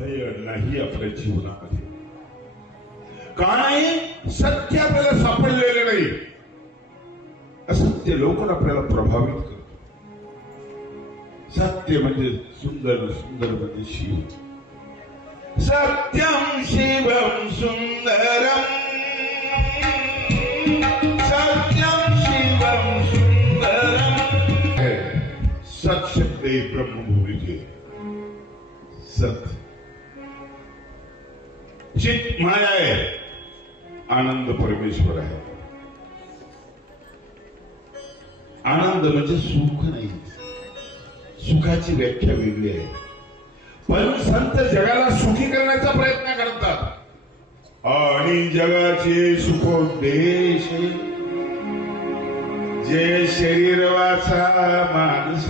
नाही आपल्या जीवनामध्ये का नाही. सत्य आपल्याला सापडलेलं नाही. असत्य लोक आपल्याला प्रभावित करतो सत्य म्हणजे सुंदर सुंदर म्हणजे शिव. सत्यम शिवम सुंदरम सत्यम शिवम सुंदरम सत शब्द हे ब्रह्मभूमीचे. सत्य. चित माया आहे आनंद परमेश्वर आहे. आनंद म्हणजे सुख नाही. सुखाची व्याख्या वेगळी आहे. पण संत जगाला सुखी करण्याचा प्रयत्न करतात. आणि जगाचे सुखोद्देश जे शरीर वाचा माणस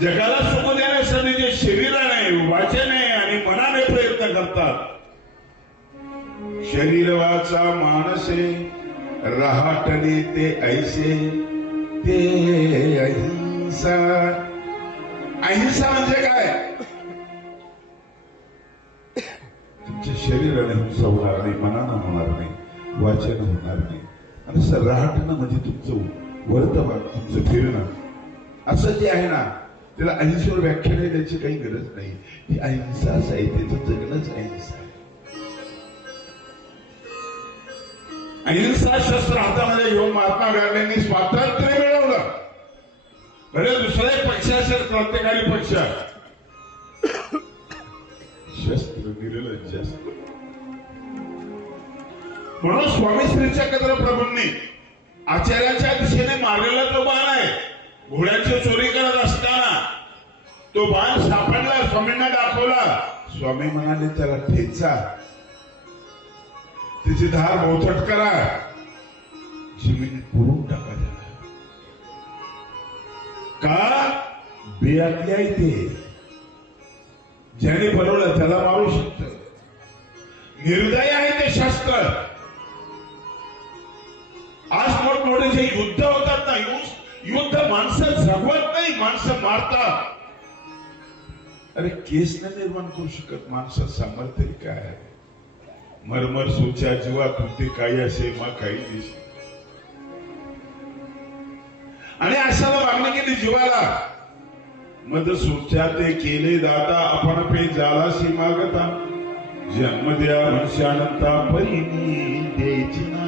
जगाला सुख देण्यासाठी जे शरीराने वाचने आणि मनाने प्रयत्न करतात. शरीर वाचा मानसे रहाटणे ते ऐसे ते अहिंसा. अहिंसा म्हणजे काय? तुमच्या शरीराने हिंसा होणार नाही मनानं होणार नाही वाचन होणार नाही. आणि असं राहटणं म्हणजे तुमचं वर्तमान तुमचं फिरणं. असं जे आहे ना त्याला अहिंसेवर व्याख्या नाही द्यायची काही गरज नाही. ही अहिंसा साहित्याचं जगणंच अहिंसा अहिंसा शस्त्र हातामध्ये घेऊन महात्मा गांधींनी स्वातंत्र्य मिळवलं. बरे दुसरे पक्ष असेल क्रांतिकारी पक्ष. शस्त्र निर्लज्ज म्हणून स्वामी श्री चक्रधर प्रभूंनी आचार्याच्या दिशेने मारलेला जो बाण आहे. घोड्याची चोरी कर तो बाण सापडला स्वामींना दाखवला. स्वामी म्हणाले त्याला ठेचा. तिची धार बोथट करा. जमिनीत पुरून टाका त्याला. का? बेअकली इथे. ज्याने बनवलं त्याला मारू शकत. निर्दय आहे ते शस्त्र. आज मोठमोठे जे युद्ध होतात ना युद्ध माणसं जगवत नाही माणसं मारतात. अरे केस न निर्माण करू शकत. माणसं सामर्थ्य काय आहे? मरमर सोच्या जीवा तुमचे काही असे मा काही दिस. आणि अशाला मागणी केली जीवाला. मद सोच्या ते केले दादा आपण पे जालाशी मागता. जन्म द्या मनुष्यानंता परिणी द्यायची ना.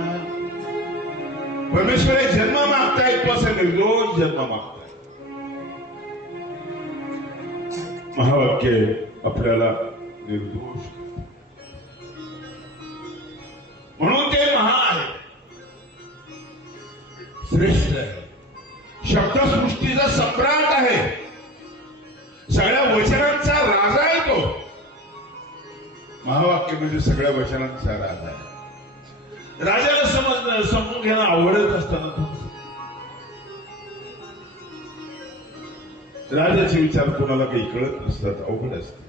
परमेश्वर जन्म मागताय तो निर्दोष जन्म मागताय महावाक्य आपल्याला निर्दोष. म्हणून ते महा आहे. श्रेष्ठ आहे. शब्दसृष्टीचा सम्राट आहे. सगळ्या वचनांचा राजा आहे तो. महावाक्य म्हणजे सगळ्या वचनांचा राजा आहे. राजाला समजणं समजून घेणं आवडत असताना राजाचे विचार कोणाला काही कळत नसतात अवघड असते.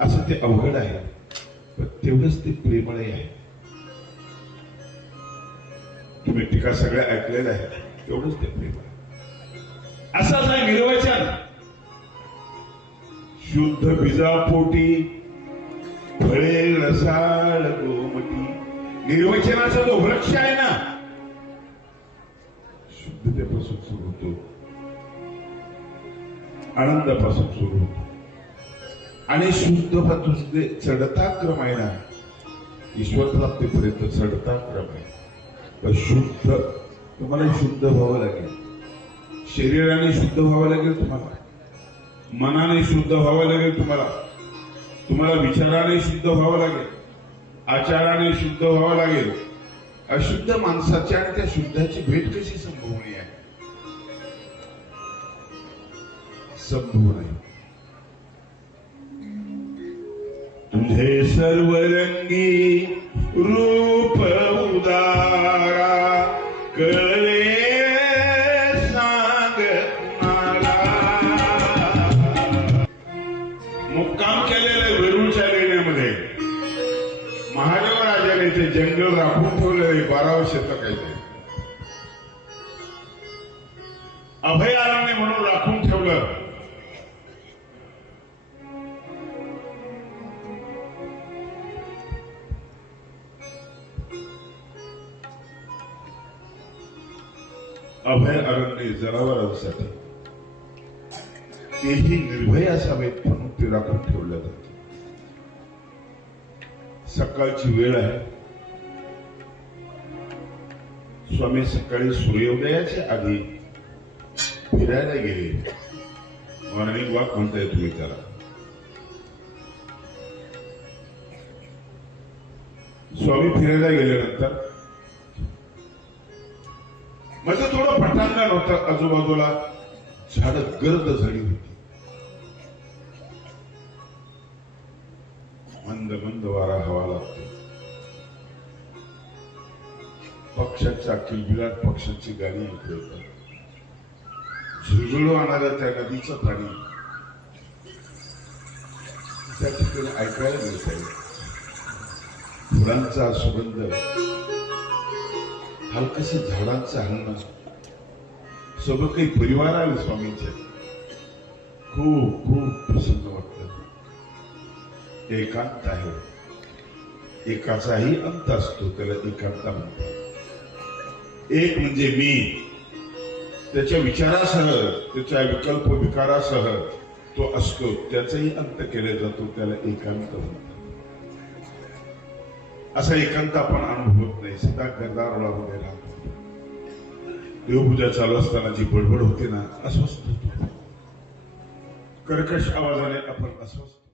असं ते अवघड आहे पण तेवढंच ते प्रेमळही आहे. तुम्ही टीका सगळ्या ऐकलेल्या आहेत तेवढंच ते प्रेम आहे. आहे निर्वचन शुद्ध बिजापोटी फळे रसाळ गोमटी निर्वचनाचा जो वृक्ष आहे ना. शुद्धतेपासून सुरू होतो. आनंदापासून सुरू होतो. आणि शुद्धपासून चढता क्रम आहे ना ईश्वर प्राप्तीपर्यंत चढता क्रम आहे. तर शुद्ध तुम्हाला शुद्ध व्हावं लागेल. शरीराने शुद्ध व्हावं लागेल तुम्हाला. मनाने शुद्ध व्हावं लागेल तुम्हाला. तुम्हाला विचाराने शुद्ध व्हावं लागेल. आचाराने शुद्ध व्हावं लागेल. अशुद्ध माणसाची आणि त्या शुद्धाची भेट कशी संभवणी आहे? संभुआई तुझे सर्वरंगी रूप उदारा करे मुक्काम केलेलं आहे लेण्यामध्ये महादेव राजाने ते जंगल राखून ठेवलेलं बारावं शतक आहे अभय अभय अरण्य जनावरांसाठी तेही निर्भय असावेत म्हणून ते राखून ठेवल्या जाते. सकाळची वेळ आहे. स्वामी सकाळी सूर्योदयाच्या आधी फिरायला गेले. मॉर्निंग वॉक म्हणताय तुम्ही त्याला. स्वामी फिरायला गेल्यानंतर म्हणजे थोडं पटांगण होतं आजूबाजूला. झाड गर्द झाली होती. मंद मंद वारा हवा लागते. पक्षाच्या किलबिलाट पक्षाची गाडी इकडे येतात. झुळझुळू आणणाऱ्या त्या नदीचं पाणी. त्या ठिकाणी ऐकायला मिळत आहे फुलांचा सुगंध. हलकस झाडांचं हलणं सगळं काही परिवार आले स्वामींचे. खूप खूप प्रसन्न वाटत. एकांत आहे. एकाचाही अंत असतो त्याला एकांत म्हणतात. एक म्हणजे मी. त्याच्या विचारासह त्याच्या विकल्प विकारासह तो असतो त्याचाही अंत केला जातो त्याला एकांत म्हणतात. असा एकांत आपण अनुभवत नाही. सदा गरदारोळामध्ये राहतो. देवपूजा चालू असताना जी बडबड होते ना अस्वस्थ होतो. कर्कश आवाजाने आपण अस्वस्थ